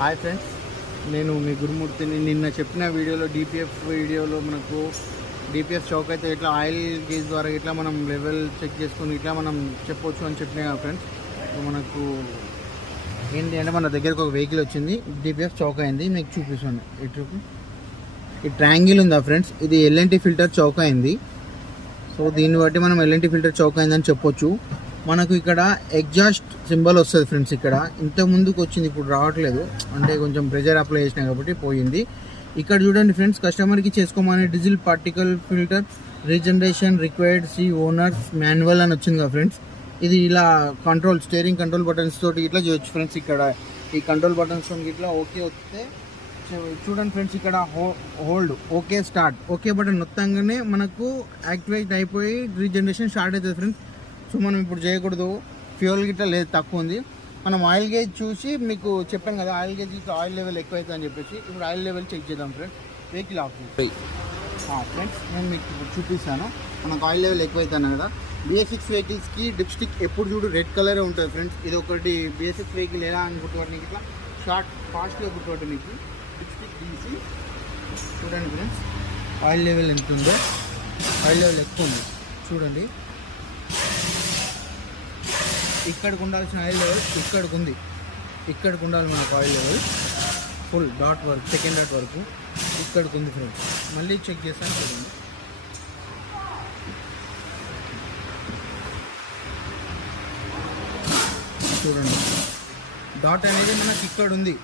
Hi friends, నేను మీ గురుమూర్తిని. నిన్న చెప్పిన వీడియోలో డిపిఎఫ్ వీడియోలో మనకు డిపిఎఫ్ చౌక్ అయితే ఇట్లా ఆయిల్ గేజ్ ద్వారా ఇట్లా మనం లెవెల్ చెక్ చేసుకొని ఇట్లా మనం చెప్పొచ్చు అని చెప్పినా కదా ఫ్రెండ్స్. మనకు ఏంటి అంటే మన దగ్గరకు ఒక వెహికల్ వచ్చింది, డిపిఎఫ్ చౌక్ అయింది. మీకు చూపిస్తాను. ఇటు ఈ ట్రయాంగిల్ ఉందా ఫ్రెండ్స్, ఇది ఎల్ఎన్టీ ఫిల్టర్ చౌక్ అయింది. సో దీన్ని బట్టి మనం ఎల్ఎన్టీ ఫిల్టర్ చౌక్ అయిందని చెప్పొచ్చు. మనకు ఇక్కడ ఎగ్జాస్ట్ సింబల్ వస్తుంది ఫ్రెండ్స్. ఇక్కడ ఇంత ముందుకు వచ్చింది, ఇప్పుడు రావట్లేదు, అంటే కొంచెం ప్రెజర్ అప్లై చేసినా కాబట్టి పోయింది. ఇక్కడ చూడండి ఫ్రెండ్స్, కస్టమర్కి చేసుకోమని diesel particle filter regeneration required see owner's manual అని వచ్చింది కదా ఫ్రెండ్స్. ఇది ఇలా కంట్రోల్, స్టీరింగ్ కంట్రోల్ బటన్స్ తోటి ఇట్లా చేయొచ్చు ఫ్రెండ్స్. ఇక్కడ ఈ కంట్రోల్ బటన్స్ తోటి ఇట్లా ఓకే వస్తే చూడండి ఫ్రెండ్స్, ఇక్కడ hold okay start okay button నొత్తంగానే మనకు యాక్టివేట్ అయిపోయి రీజనరేషన్ స్టార్ట్ అవుతుంది ఫ్రెండ్స్. సో మనం ఇప్పుడు చేయకూడదు, ఫ్యూయల్ గిట్లా లేదు, తక్కువ ఉంది. మనం ఆయిల్ గేజ్ చూసి మీకు చెప్పాను కదా, ఆయిల్ గేజ్ ఆయిల్ లెవెల్ ఎక్కువ అవుతుంది అని చెప్పేసి ఇప్పుడు ఆయిల్ లెవెల్ చెక్ చేద్దాం ఫ్రెండ్స్. వెహికల్ ఆఫ్ ఫ్రెండ్స్, నేను మీకు ఇప్పుడు చూపిస్తాను. మనకు ఆయిల్ లెవెల్ ఎక్కువ అవుతాను కదా. BS6 వెహికల్స్కి డిప్ స్టిక్ ఎప్పుడు చూడు రెడ్ కలరే ఉంటుంది ఫ్రెండ్స్. ఇది ఒకటి BS6 వెహికల్ ఎలా అని గుర్తుపట్టి నీకు ఇట్లా ఫాస్ట్గా గుర్తుపట్టి మీకు డిప్ స్టిక్ తీసి చూడండి ఫ్రెండ్స్, ఆయిల్ లెవెల్ ఎంత ఉందో. ఆయిల్ లెవెల్ ఎక్కువ ఉంది చూడండి. ఇక్కడికి ఉండాల్సిన ఆయిల్ లెవెల్ ఇక్కడికి ఉంది, ఇక్కడికి ఉండాలి మనకు oil level full dot work, second dot వరకు ఇక్కడికి ఉంది ఫ్రెండ్స్. మళ్ళీ చెక్ చేస్తాను చూడండి. చూడండి, డాట్ అనేది మనకి ఇక్కడ ఉంది,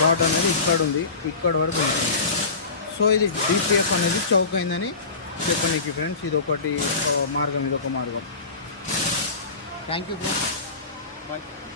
డాట్ అనేది ఇక్కడ ఉంది, ఇక్కడ వరకు ఉంది. సో ఇది డిపిఎఫ్ అనేది చౌక్ అయిందని చెప్పనీకి ఫ్రెండ్స్. ఇది ఒకటి మార్గం, ఇది ఒక మార్గం. Thank you friends, bye.